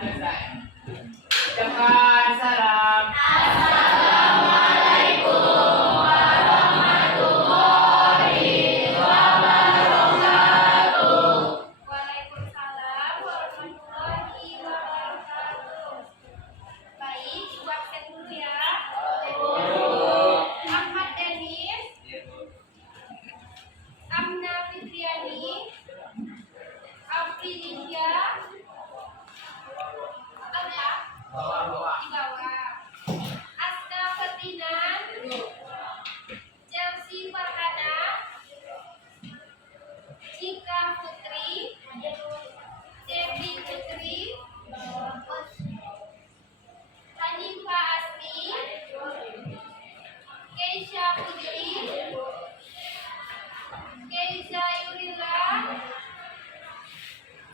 Ucapkan salam. Waalaikumsalam warahmatullahi wabarakatuh. Baik, ibu absen dulu ya. Ahmad Denis, Amna Fitriani, Afri India, di bawah. Asna Fatinan, Chelsea Farhana, Cika Putri, Devi Putri, Hanifa Asmi, Keisha Putri, Keisha Yurila,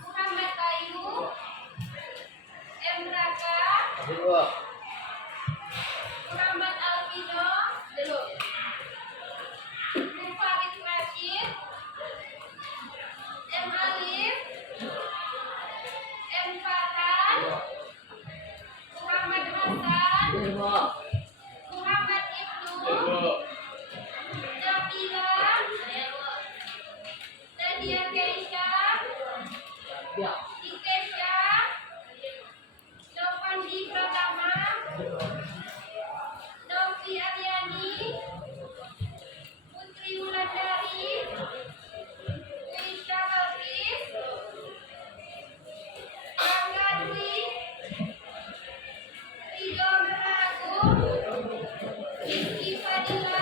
Muhammad Ayu, Emraka, Muhammad Alvino, Mufarid Rashid, M. Alif, M. Farhan, Muhammad Hasan, Muhammad Ibnu, Nabila, Nadia Keisha, Dikesha, Novandi Pratama, Novi Aryani, Putri Wulandari, Lisha Hafiz, Angga Dwi, Ridho Meragung, Rizky Fadila,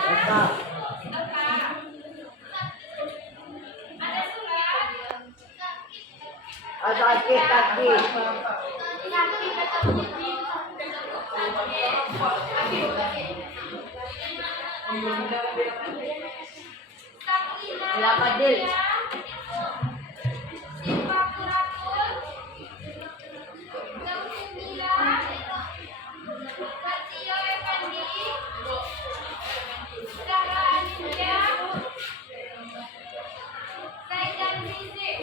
ada surat? Sakit kaki. Berapa, Dil? Siva Kurakul, Nausimila, Satio Evandi, Zahra Anindya, Zaidan Rizik.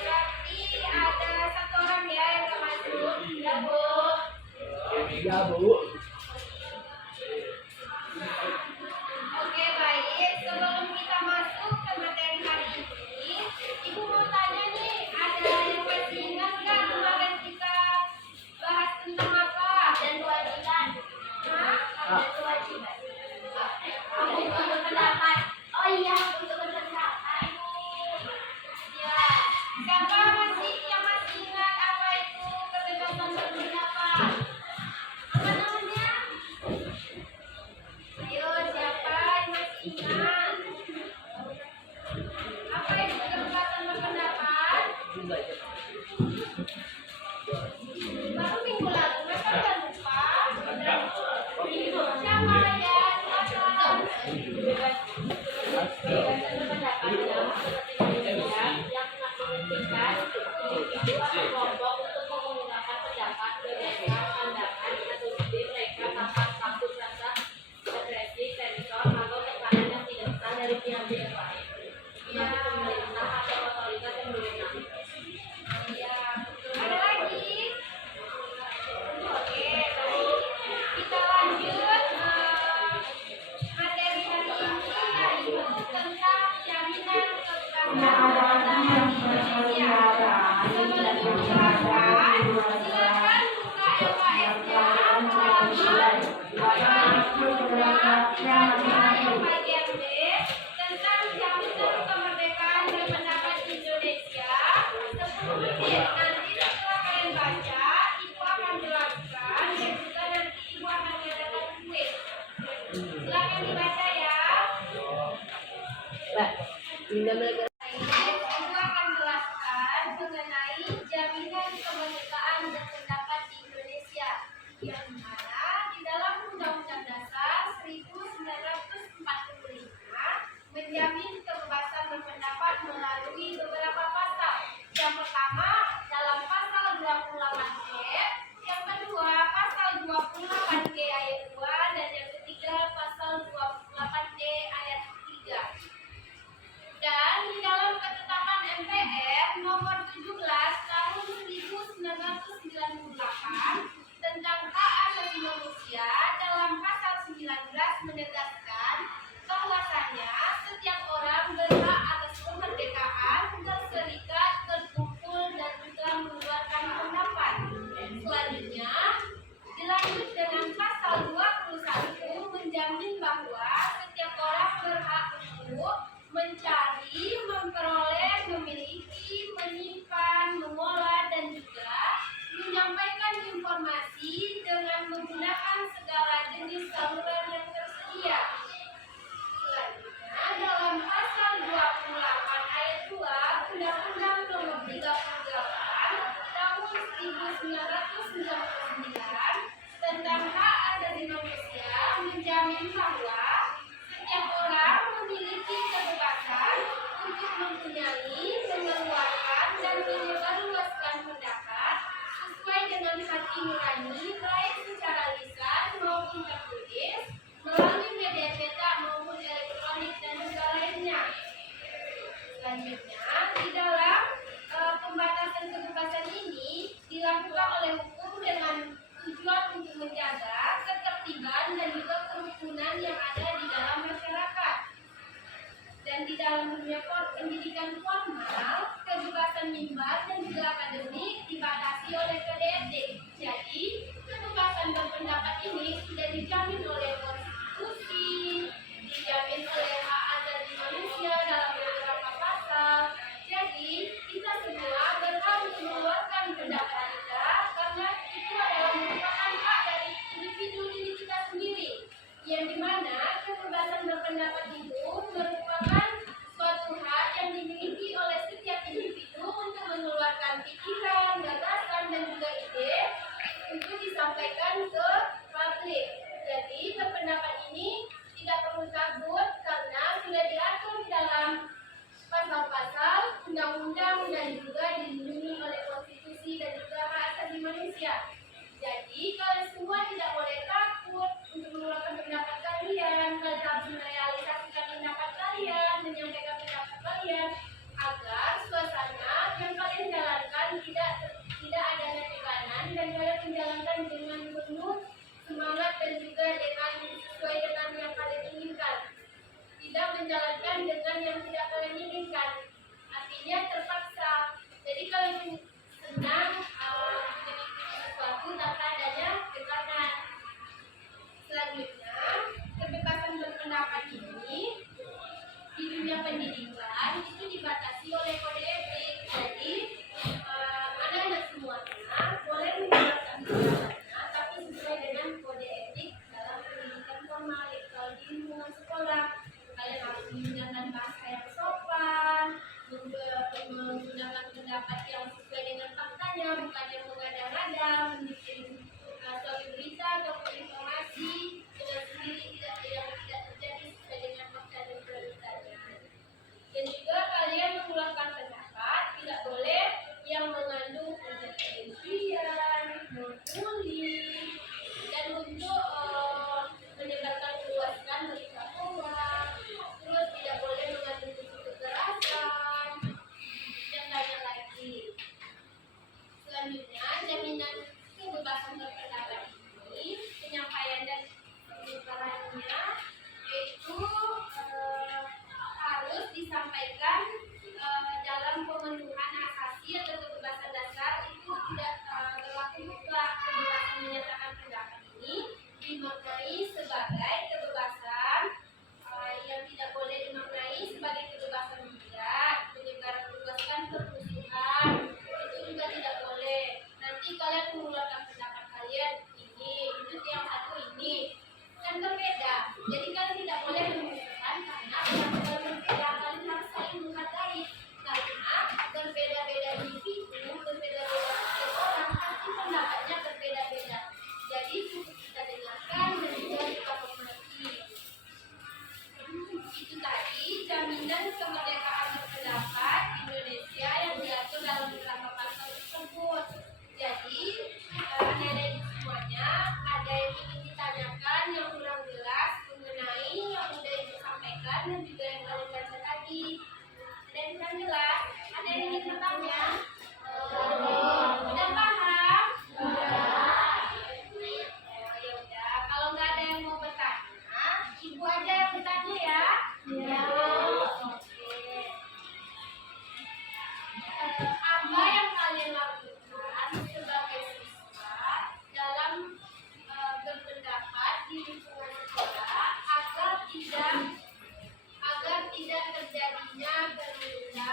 Berarti ada satu orang ya yang nggak masuk. Ya, Bu. Ya, Bu. Oke, baik. Sebelum kita masuk ke materi hari ini, Ibu mau tanya nih, ada yang masih ingat nggak kemarin kita bahas tentang apa? Dan kewajiban. Hah? Dan kewajiban. Aku berpendapat. Oh iya, aku berpendapat. Ya. Siapa yang masih ingat apa itu kebebasan berpendapat? Apa namanya? Ayo, siapa yang masih ingat? Apa itu kebebasan berpendapat? Baru minggu lalu, masa udah lupa? Siapa ya? Siapa? Kebebasan berpendapat adalah kepentingan yang mengakomodasikan individu atau kelompok untuk menggunakan pendapat, gagasan, pandangan, atau ide mereka tanpa takut rasa agresi, sensor, atau tekanan yang tidak sah dari pihak-pihak lain, termasuk pemerintah atau otoritas yang berwenang. Ya, ada lagi? Oke, baik. Kita lanjut materi hari ini yaitu tentang jaminan keberagaman Indonesia. Sebelum dijelaskan, silakan buka LKS-nya yang bagian B tentang jaminan kemerdekaan berpendapat Indonesia. 10 menit. Nanti setelah kalian baca, Ibu akan jelaskan dan juga nanti Ibu akan mengadakan kuis. Silakan dibaca ya. Ibu akan jelaskan mengenai jaminan kemerdekaan berpendapat di Indonesia, yang mana di dalam Undang-Undang Dasar 1945 menjamin kebebasan berpendapat melalui beberapa pasal. Yang pertama dalam pasal 28 E, yang kedua pasal 28 G ayat 2, dan yang ketiga pasal 28 D ayat 3. Dan di memperoleh, memiliki, menyimpan, mengolah, dan juga menyampaikan informasi dengan menggunakan segala jenis saluran yang tersedia. Selanjutnya, dalam pasal 28 ayat 2 Undang-Undang Nomor 38 Tahun 1999 tentang hak asasi manusia menjamin bahwa setiap orang memiliki kebebasan untuk mempunyai, mengeluarkan, dan menyebarluaskan pendapat sesuai dengan hati nurani, baik secara lisan maupun tertulis, melalui media cetak maupun elektronik dan juga lainnya. Selanjutnya, di dalam pembatasan kebebasan ini dilakukan oleh hukum dengan tujuan untuk menjaga ketertiban dan juga kerukunan yang ada di dalam masyarakat. Dan di dalam dunia pendidikan formal, kebebasan mimbar dan juga akademik dibatasi oleh kode etik. Jadi, kebebasan berpendapat ini sudah dijamin oleh konstitusi, dijamin oleh hak asasi manusia dalam beberapa pasal. Jadi, kita semua berhak untuk mengeluarkan pendapat kita karena itu adalah merupakan hak dari individu diri kita sendiri. Yang dimana kebebasan berpendapat itu merupakan suatu hak yang dimiliki oleh setiap individu untuk mengeluarkan pikiran, gagasan, dan juga ide untuk disampaikan ke publik. Jadi berpendapat ini tidak perlu takut karena sudah diatur di dalam pasal-pasal undang-undang dan juga dilindungi oleh konstitusi dan juga hak asasi manusia. Jadi kalian semua tidak boleh takut untuk mengeluarkan pendapat kalian. Kalian harus merealisasikan pendapat kalian, menyampaikan pendapat kalian agar suasana yang kalian jalankan tidak adanya tekanan dan kalian menjalankan dengan penuh semangat dan juga dengan sesuai dengan yang kalian inginkan. Tidak menjalankan dengan yang tidak kalian inginkan. Artinya terpaksa. Jadi kalian senang sesuatu tanpa adanya tekanan. Selanjutnya, kebebasan berpendapat ini di dunia pendidikan itu dibatasi oleh kode etik. Jadi anak-anak semuanya boleh mengeluarkan pendapatnya, tapi sesuai dengan kode etik dalam pendidikan formal. Kalau di lingkungan sekolah, kalian harus menggunakan bahasa yang sopan, menggunakan pendapat yang sesuai dengan faktanya, bukan yang mengada-ngada, membuat suatu berita ataupun informasi dengan sendiri tidak terjadi sesuai dengan fakta dan realitanya. Dan juga kalian mengeluarkan pendapat tidak boleh yang mengandung unsur kebencian, membuli, dan untuk menyebarkan luaskan berita hoax. Terus tidak boleh mengandung unsur kekerasan dan lain lagi. Selanjutnya, jaminan kebebasan berpendapat ini, penyampaian dan penyebarannya itu harus disampaikan dalam pemenuhan asasi atau kebebasan dasar. Itu tidak berlaku mutlak. Kebebasan menyatakan pendapat ini dimaknai sebagai kebebasan yang tidak boleh dimaknai sebagai kebebasan tidak. Penyebaran luaskan permusuhan itu juga tidak boleh. Nanti kalian mengeluarkan pendapat kalian ini, itu yang satu ini kan berbeda. Jadi kalian tidak boleh memusuhkan karena pendapat kalian berbeda. Kalian harus saling menghargai karena berbeda-beda individu, berbeda-beda setiap orang pasti pendapatnya berbeda-beda. Jadi cukup kita dengarkan dan juga kita mengerti. Itu tadi jaminan kemerdekaan berpendapat Indonesia yang diatur dalam beberapa pasal tersebut. Jadi adik-adik semuanya ada yang ingin ditanyakan yang kurang jelas mengenai yang sudah ibu sampaikan dan juga yang kalian baca tadi. Ada yang kurang jelas? Ada yang ingin bertanya? Udah paham? Ya udah, kalau nggak ada yang mau bertanya, ibu aja yang bertanya ya. Oke. Apa yang kalian lakukan sebagai siswa dalam berpendapat di lingkungan sekolah agar tidak terjadinya berita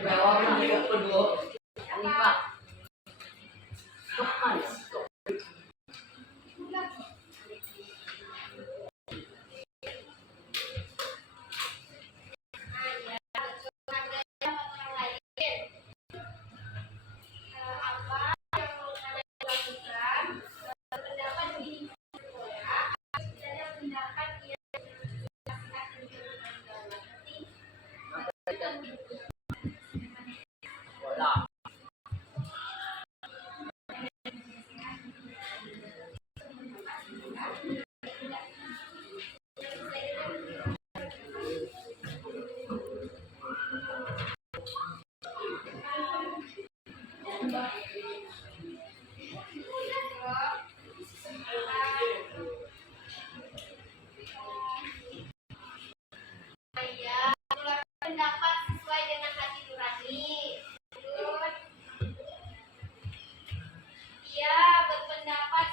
Mewah yang dia kedua. Ini Pak. Kapan? Bola. Pendapat sesuai dengan hati nurani. Ia berpendapat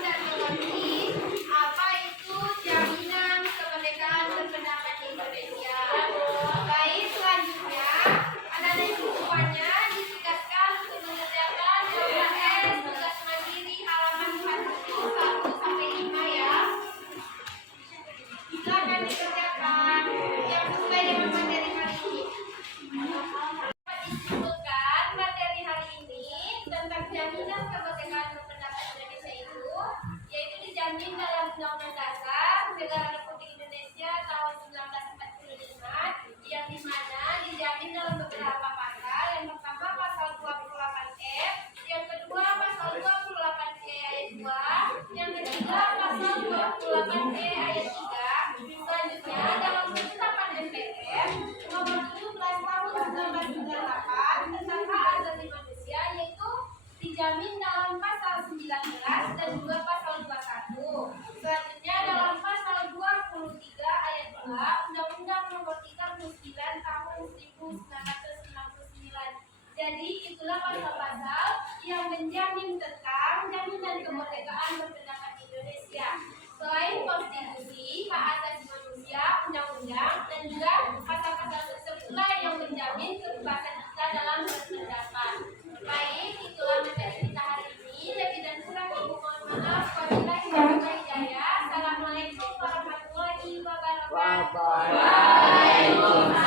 dan mengerti apa itu jaminan kemerdekaan berpendapat di Indonesia. Baik, selanjutnya anak-anak ibu semuanya ditugaskan untuk mengerjakan LKS tugas mandiri halaman 41 sampai 5 ya. Silakan dikerjakan yang sesuai dengan materi hari ini. Disebutkan materi hari ini tentang jaminan kemerdekaan berpendapat Indonesia itu, yaitu dijamin dalam Undang-Undang Dasar Negara Republik Indonesia tahun 1945, yang dimana dijamin dalam beberapa pasal. Yang pertama pasal 28F, yang kedua pasal 28E ayat 2, yang ketiga pasal 28E ayat 3. Selanjutnya dalam ketetapan MPR nomor 17 tahun 1998 tentang hak asasi manusia, yaitu dijamin dalam pasal 19 dan juga pasal 21. Selanjutnya dalam pasal 23 ayat 2 Undang-Undang nomor 39 tahun 1999. Jadi itulah pasal-pasal yang menjamin tentang jaminan kemerdekaan berpendapat Indonesia. Selain konstitusi, hak asasi manusia, undang-undang, dan juga pasal-pasal tersebutlah yang menjamin kebebasan kita dalam berpendapat. Baik, itulah materi kita hari ini. Lebih dan kurang ibu mohon maaf. Wabillahi taufiq hidayah. Assalamualaikum warahmatullahi wabarakatuh. Waalaikumsalam.